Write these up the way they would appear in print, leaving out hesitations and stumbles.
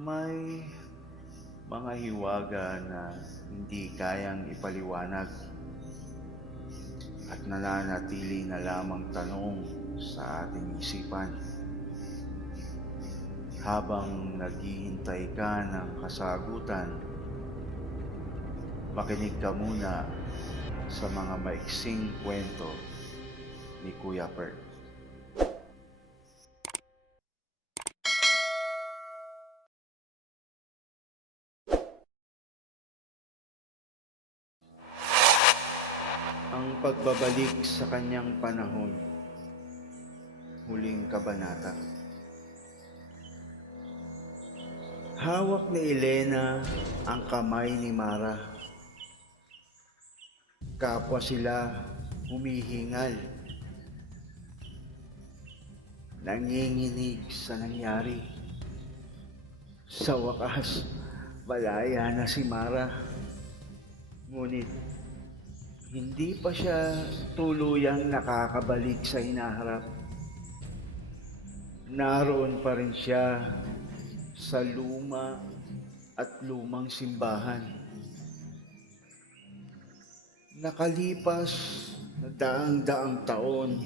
May mga hiwaga na hindi kayang ipaliwanag at nananatili na lamang tanong sa ating isipan. Habang naghihintay ka ng kasagutan, makinig ka muna sa mga maiksing kwento ni Kuya Bert. Ang pagbabalik sa kanyang panahon. Huling kabanata. Hawak ni Elena ang kamay ni Mara. Kapwa sila humihingal. Nanginginig sa nangyari. Sa wakas, malaya na si Mara. Ngunit hindi pa siya tuluyang nakakabalik sa hinaharap. Naroon pa rin siya sa luma at lumang simbahan. Nakalipas na daang-daang taon,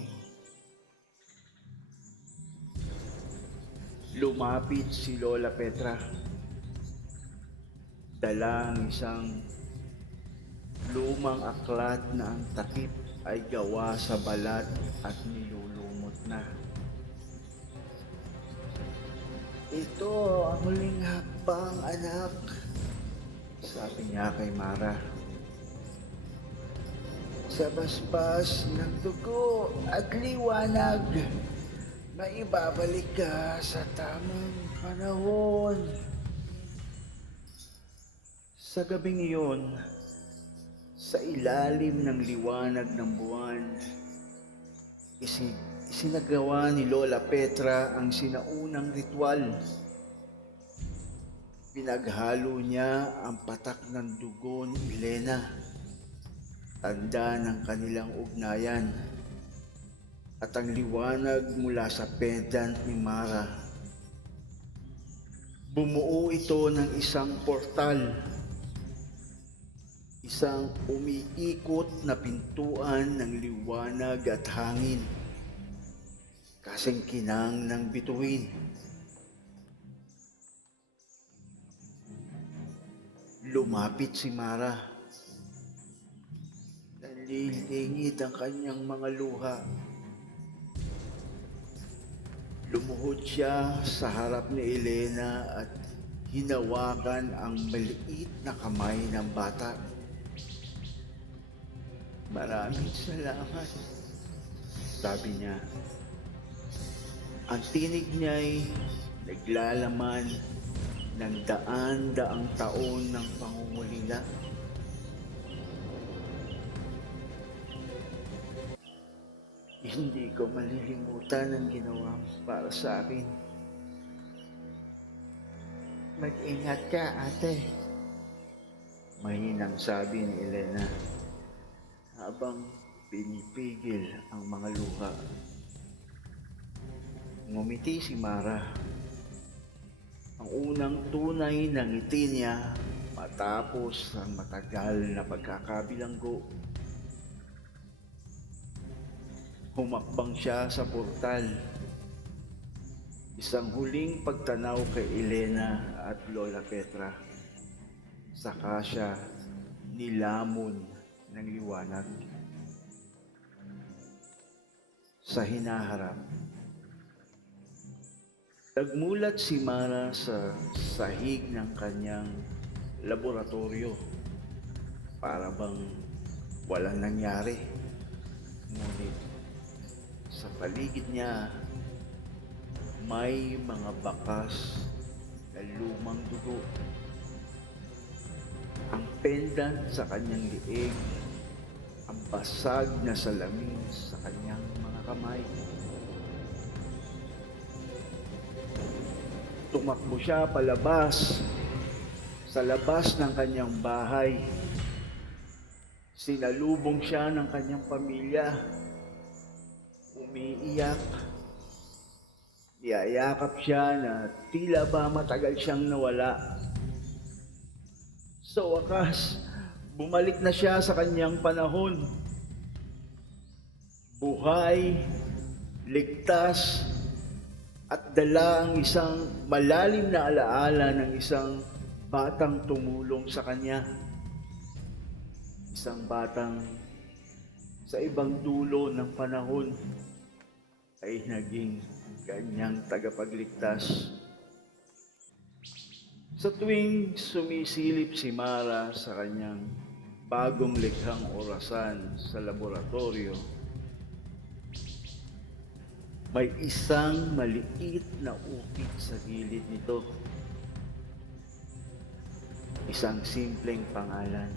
lumapit si Lola Petra. Dala ang isang lumang aklat na ang takip ay gawa sa balat at nilulumot na. Ito ang huling hakbang, anak, sabi niya kay Mara. Sa basbas ng dugo at liwanag, maibabalik ka sa tamang panahon. Sa gabing iyon, sa ilalim ng liwanag ng buwan, isinagawa ni Lola Petra ang sinaunang ritual. Pinaghalo niya ang patak ng dugo ni Elena, tanda ng kanilang ugnayan, at ang liwanag mula sa pendant ni Mara. Bumuo ito ng isang portal, isang umiikot na pintuan ng liwanag at hangin, kasing kinang ng bituin. Lumapit si Mara. Nalilingid ang kanyang mga luha. Lumuhod siya sa harap ni Elena at hinawakan ang maliit na kamay ng bata. Maraming salamat, sabi niya. Ang tinig niya'y naglalaman ng daan-daang taon ng pangungulila. Hindi ko malilimutan ang ginawa mo para sa akin. Mag-ingat ka, ate, mahinang sabi ni Elena habang pinipigil ang mga luha. Ngumiti si Mara. Ang unang tunay na ngiti niya matapos ang matagal na pagkakabilanggo. Humakbang siya sa portal. Isang huling pagtanaw kay Elena at Lola Petra. Saka siya nilamon ng liwanag. Sa hinaharap, nagmulat si Mara sa sahig ng kanyang laboratorio. Para bang walang nangyari. Ngunit sa paligid niya, may mga bakas na lumang dugo. Ang pendant sa kanyang liig, ang basag na salamin sa kanyang mga kamay. Tumakbo siya palabas, sa labas ng kanyang bahay. Sinalubong siya ng kanyang pamilya. Umiiyak. Yayakap siya na tila ba matagal siyang nawala. Sa wakas, bumalik na siya sa kanyang panahon. Buhay, ligtas, at dala ang isang malalim na alaala ng isang batang tumulong sa kanya. Isang batang sa ibang dulo ng panahon ay naging kanyang tagapagligtas. Sa tuwing sumisilip si Mara sa kanyang bagong likhang orasan sa laboratorio, may isang maliit na ukit sa gilid nito. Isang simpleng pangalan,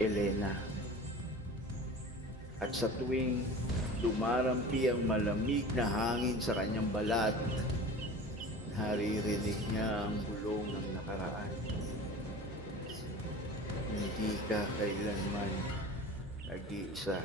Elena. At sa tuwing dumarampi ang malamig na hangin sa kanyang balat, naririnig niya ang bulong ng nakaraan. Hindi ka kailanman nag-iisa.